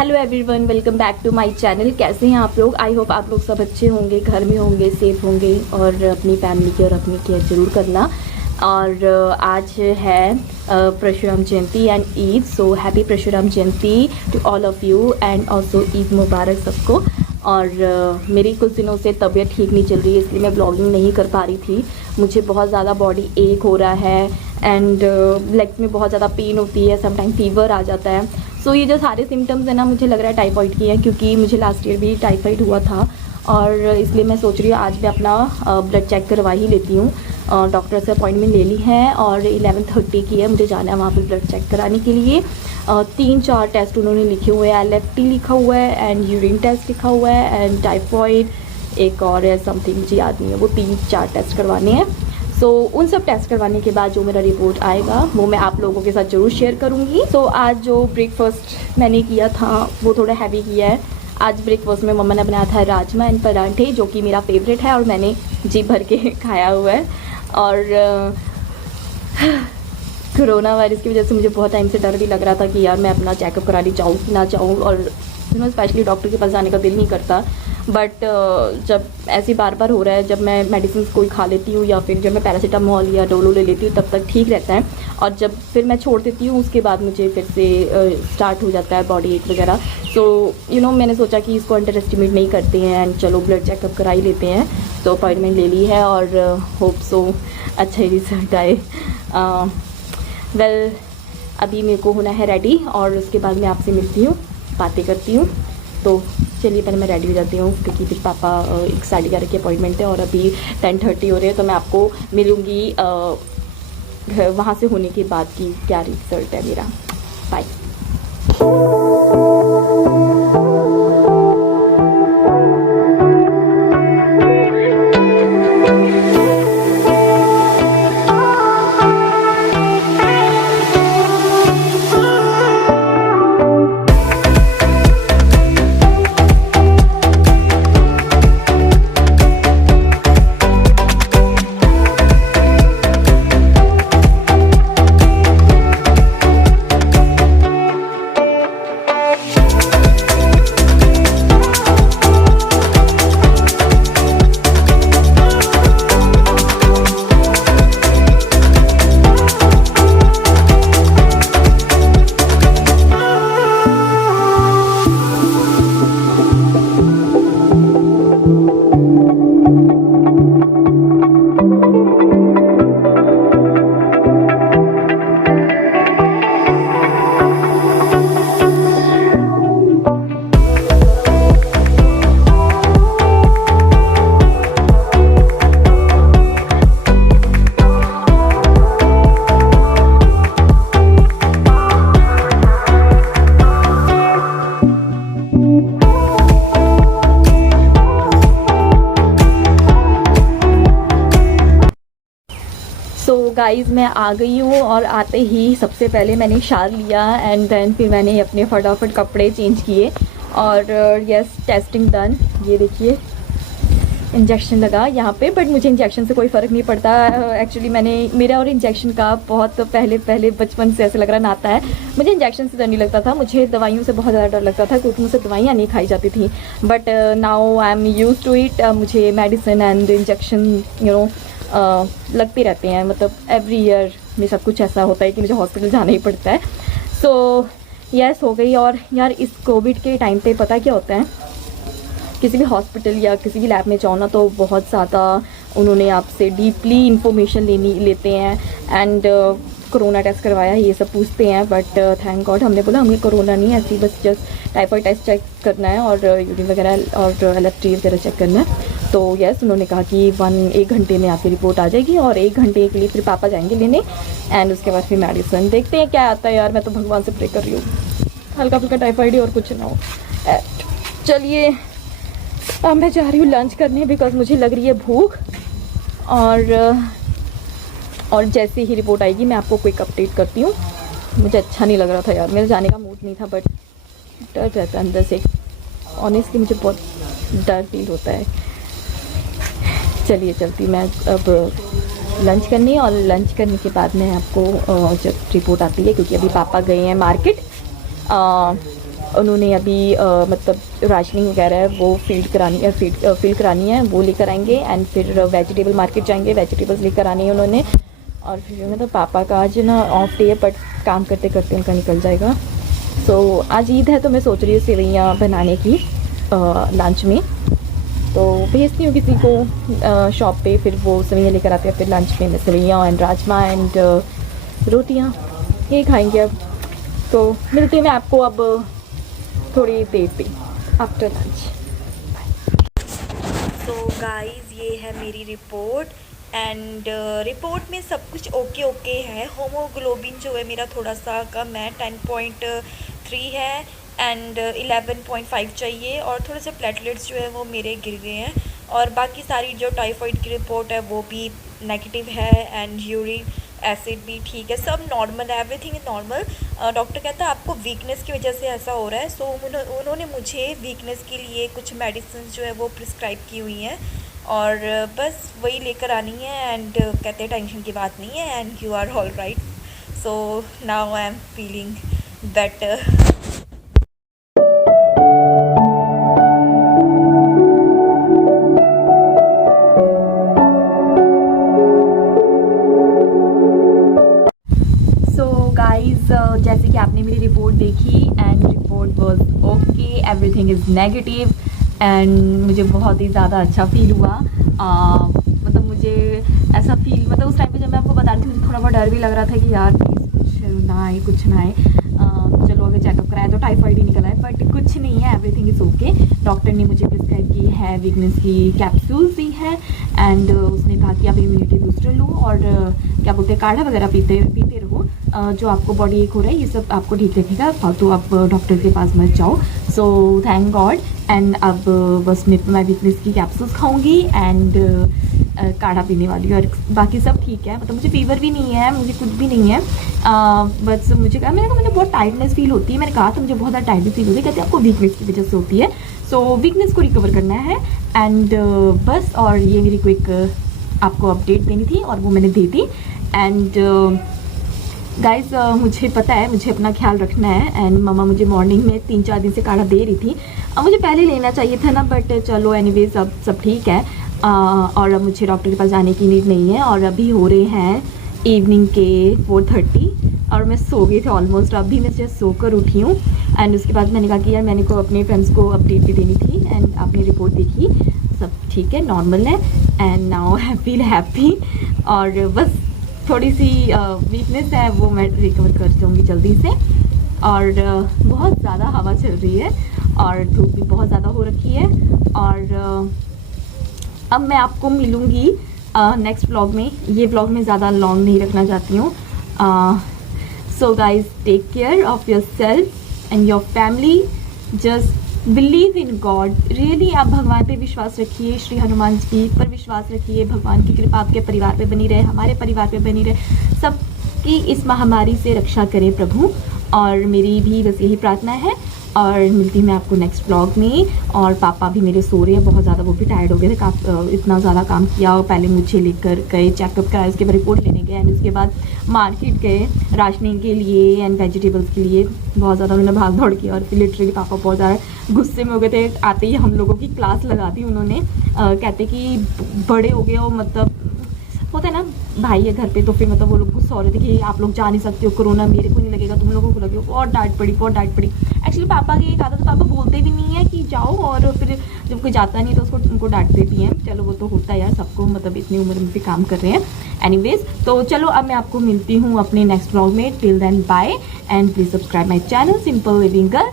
Hello everyone, welcome back to my channel. कैसे हैं आप लोग? आई होप आप लोग सब अच्छे होंगे, घर में होंगे, सेफ होंगे और अपनी फैमिली की और अपनी केयर ज़रूर करना। और आज है Parshuram Jayanti and Eid. So happy Parshuram Jayanti to all of you and also Eid मुबारक सबको। और मेरी कुछ दिनों से तबीयत ठीक नहीं चल रही है, इसलिए मैं ब्लॉगिंग नहीं कर पा रही थी। मुझे बहुत ज़्यादा बॉडी एक हो रहा है एंड लेग्स में बहुत ज़्यादा पेन होती है, समटाइम फीवर आ जाता है। सो ये जो सारे सिम्टम्स हैं ना, मुझे लग रहा है टाइफाइड की है, क्योंकि मुझे लास्ट ईयर भी टाइफाइड हुआ था। और इसलिए मैं सोच रही हूँ आज मैं अपना ब्लड चेक करवा ही लेती हूँ। डॉक्टर से अपॉइंटमेंट ले ली है और 11:30 की है, मुझे जाना है वहाँ पे ब्लड चेक कराने के लिए। 3-4 टेस्ट उन्होंने लिखे हुए हैं। LFT लिखा हुआ है एंड यूरिन टेस्ट लिखा हुआ है एंड टाइफाइड एक और है समथिंग, मुझे याद नहीं है। वो 3-4 टेस्ट करवाने हैं। सो उन सब टेस्ट करवाने के बाद जो मेरा रिपोर्ट आएगा वो मैं आप लोगों के साथ ज़रूर शेयर करूँगी। सो आज जो ब्रेकफास्ट मैंने किया था वो थोड़ा हैवी किया है। आज ब्रेकफास्ट में मम्मा ने बनाया था राजमा एंड पराठे, जो कि मेरा फेवरेट है और मैंने जी भर के खाया हुआ है। और कोरोना वायरस की वजह से मुझे बहुत टाइम से डर भी लग रहा था कि यार मैं अपना चेकअप कराने जाऊँ कि ना जाऊँ, और स्पेशली डॉक्टर के पास जाने का दिल नहीं करता। बट जब ऐसी बार बार हो रहा है, जब मैं मेडिसिन कोई खा लेती हूँ या फिर जब मैं पैरासीटामोल या डोलो ले लेती हूँ तब तक ठीक रहता है, और जब फिर मैं छोड़ देती हूँ उसके बाद मुझे फिर से स्टार्ट हो जाता है बॉडी एक वगैरह। सो मैंने सोचा कि इसको अंडर एस्टिमेट नहीं करते हैं एंड चलो ब्लड चेकअप करा ही लेते हैं। तो अपॉइंटमेंट ले ली है और होप सो अच्छा ही रिजल्ट आए। वेल अभी मेरे को होना है रेडी और उसके बाद मैं आपसे मिलती हूँ, बातें करती हूँ। तो चलिए पहले मैं रेडी हो जाती हूँ, क्योंकि फिर पापा 11:30 की अपॉइंटमेंट है और अभी 10:30 हो रहे हैं। तो मैं आपको मिलूँगी वहाँ से होने के बाद की क्या रिजल्ट है मेरा। बाय। सो गाइज़ मैं आ गई हूँ और आते ही सबसे पहले मैंने शाल लिया एंड देन फिर मैंने अपने फटाफट कपड़े चेंज किए और यस टेस्टिंग डन। ये देखिए इंजेक्शन लगा यहाँ पे, बट मुझे इंजेक्शन से कोई फ़र्क नहीं पड़ता। एक्चुअली मेरा और इंजेक्शन का बहुत पहले बचपन से ऐसे लग रहा नाता है। मुझे इंजेक्शन से डर नहीं लगता था, मुझे दवाइयों से बहुत ज़्यादा डर लगता था, क्योंकि मुझसे दवाइयाँ नहीं खाई जाती थी। But now I am use to it. मुझे मेडिसिन एंड इंजेक्शन लगते रहते हैं, मतलब एवरी ईयर में सब कुछ ऐसा होता है कि मुझे हॉस्पिटल जाना ही पड़ता है। सो यस हो गई। और यार इस कोविड के टाइम पे पता क्या होता है, किसी भी हॉस्पिटल या किसी भी लैब में जाओ ना तो बहुत ज़्यादा उन्होंने आपसे डीपली इंफॉर्मेशन लेते हैं एंड कोरोना टेस्ट करवाया है ये सब पूछते हैं। बट थैंक गॉड हमने बोला हमें कोरोना नहीं है, ऐसी बस जस्ट टाइफाइड टेस्ट चेक करना है और यूरिन वगैरह और LFT वगैरह चेक करना है। तो यस उन्होंने कहा कि 1 घंटे में आपकी रिपोर्ट आ जाएगी और 1 घंटे के लिए फिर पापा जाएंगे लेने एंड उसके बाद फिर मेडिसिन देखते हैं क्या आता है। यार मैं तो भगवान से प्रे कर रही हूँ हल्का फुल्का टाइफाइड ही और कुछ ना हो। चलिए अब मैं जा रही हूँ लंच करने, बिकॉज मुझे लग रही है भूख। और जैसे ही रिपोर्ट आएगी मैं आपको क्विक अपडेट करती हूँ। मुझे अच्छा नहीं लग रहा था यार, मेरे जाने का मूड नहीं था, बट डर रहता है अंदर से। ऑनेस्टली मुझे बहुत डर फील होता है। चलिए चलती मैं अब लंच करने, और लंच करने के बाद में आपको जब रिपोर्ट आती है, क्योंकि अभी पापा गए हैं मार्केट उन्होंने अभी मतलब राशनिंग वगैरह है वो फिल करानी है, वो लेकर आएंगे। एंड फिर वेजिटेबल मार्केट जाएंगे, वेजिटेबल्स लेकर आनी है उन्होंने। और फिर मतलब पापा का आज ना ऑफ डे है, बट काम करते करते उनका निकल जाएगा। सो आज ईद है तो मैं सोच रही हूँ सेवइयाँ बनाने की लंच में। तो भेजती हूँ किसी को शॉप पे, फिर वो सेवइयाँ लेकर आते हैं। फिर लंच में सेवइयाँ एंड राजमा एंड रोटियाँ ये खाएंगे अब। तो मिलती हूँ मैं आपको अब थोड़ी देर पे आफ्टर लंच। तो गाइस ये है मेरी रिपोर्ट एंड रिपोर्ट में सब कुछ ओके है। होमोग्लोबिन जो है मेरा थोड़ा सा कम है, 10.3 है एंड 11.5 चाहिए। और थोड़े से प्लेटलेट्स जो है वो मेरे गिर गए हैं। और बाकी सारी जो टाइफाइड की रिपोर्ट है वो भी नेगेटिव है एंड यूरिक एसिड भी ठीक है, सब नॉर्मल है, एवरीथिंग इज नॉर्मल। डॉक्टर कहता है आपको वीकनेस की वजह से ऐसा हो रहा है। सो उन्होंने मुझे वीकनेस के लिए कुछ मेडिसिन जो है वो प्रिस्क्राइब की हुई हैं और बस वही लेकर आनी है। एंड कहते हैं टेंशन की बात नहीं है and you are all right. So now I am feeling better. जैसे कि आपने मेरी रिपोर्ट देखी and report was okay, everything is negative and मुझे बहुत ही ज़्यादा अच्छा फील हुआ। मतलब मुझे ऐसा फील, मतलब उस टाइम पे जब मैं आपको बता रही थी मुझे थोड़ा बहुत डर भी लग रहा था कि यार प्लीज़ कुछ ना आए। चलो अगर चेकअप कराया तो टाइफाइड ही निकला है, बट कुछ नहीं है, एवरीथिंग इज़ ओके। डॉक्टर ने मुझे प्रिस्क्राइब की है वीकनेस की कैप्सूल्स दी है एंड उसने कहा कि आप इम्यूनिटी बूस्टर लो और क्या बोलते हैं काढ़ा वगैरह पीते रहो। जो आपको बॉडी एक हो रहा है ये सब आपको ठीक रखेगा, फालतू आप डॉक्टर के पास मत जाओ। So thank God. एंड अब बस मैं वीकनेस की कैप्सूल्स खाऊंगी एंड काढ़ा पीने वाली, और बाकी सब ठीक है। मतलब मुझे फीवर भी नहीं है, मुझे कुछ भी नहीं है। बस मुझे बहुत टाइटनेस फील होती है। मैंने कहा था मुझे बहुत ज़्यादा टाइटनेस फील होती है, कहते हैं आपको वीकनेस की वजह से होती है। सो वीकनेस को रिकवर करना है एंड बस। और ये मेरी क्विक आपको अपडेट देनी थी और वो मैंने दी थी। एंड गाइज मुझे पता है मुझे अपना ख्याल रखना है एंड मम्मा मुझे मॉर्निंग में 3-4 दिन से काढ़ा दे रही थी। अब मुझे पहले लेना चाहिए था ना, बट चलो एनीवेज अब सब ठीक है। और अब मुझे डॉक्टर के पास जाने की नीड नहीं है। और अभी हो रहे हैं इवनिंग के 4:30 और मैं सो गई थी ऑलमोस्ट। अभी मैं जस्ट सोकर उठी हूँ एंड उसके बाद मैंने कहा कि यार मैंने को अपने फ्रेंड्स को अपडेट भी देनी थी। एंड आपने रिपोर्ट देखी, सब ठीक है, नॉर्मल है and now I feel happy. और बस थोड़ी सी वीकनेस है वो मैं रिकवर कर जाऊँगी जल्दी से। और बहुत ज़्यादा हवा चल रही है और धूप भी बहुत ज़्यादा हो रखी है। और अब मैं आपको मिलूँगी नेक्स्ट व्लॉग में। ये व्लॉग मैं ज़्यादा लॉन्ग नहीं रखना चाहती हूँ। So guys take care of yourself and your family. Just believe in God, really आप भगवान पे विश्वास रखिए, श्री हनुमान जी पर विश्वास रखिए। भगवान की कृपा आपके परिवार पे बनी रहे, हमारे परिवार पे बनी रहे, सबकी इस महामारी से रक्षा करें प्रभु। और मेरी भी बस यही प्रार्थना है। और मिलती हूँ मैं आपको नेक्स्ट व्लॉग में। और पापा भी मेरे सो रहे हैं बहुत ज़्यादा, वो भी टायर्ड हो गए थे, इतना ज़्यादा काम किया। और पहले मुझे लेकर गए, चेकअप कराया, उसके बाद रिपोर्ट लेने गए एंड उसके बाद मार्केट गए राशनिंग के लिए एंड वेजिटेबल्स के लिए। बहुत ज़्यादा उन्होंने भाग दौड़ की और फिर लिटरली पापा बहुत ज़्यादा गुस्से में हो गए थे। आते ही हम लोगों की क्लास लगा दी उन्होंने। कहते कि बड़े हो गए हो, मतलब होता है ना भाई है घर पे, तो फिर मतलब वो लोग गुस्सा हो रहे थे कि आप लोग जा नहीं सकते हो, कोरोना मेरे को नहीं लगेगा तुम लोगों को लगेगा। बहुत डांट पड़ी। एक्चुअली पापा की एक आदत, पापा बोलते भी नहीं है कि जाओ और फिर जब कोई जाता नहीं तो उसको उनको डांट देती हैं। चलो वो तो होता है यार सबको, मतलब इतनी उम्र में भी काम कर रहे हैं। एनीवेज तो चलो अब मैं आपको मिलती हूँ अपने नेक्स्ट व्लॉग में। Till then bye and please subscribe my channel simple living girl.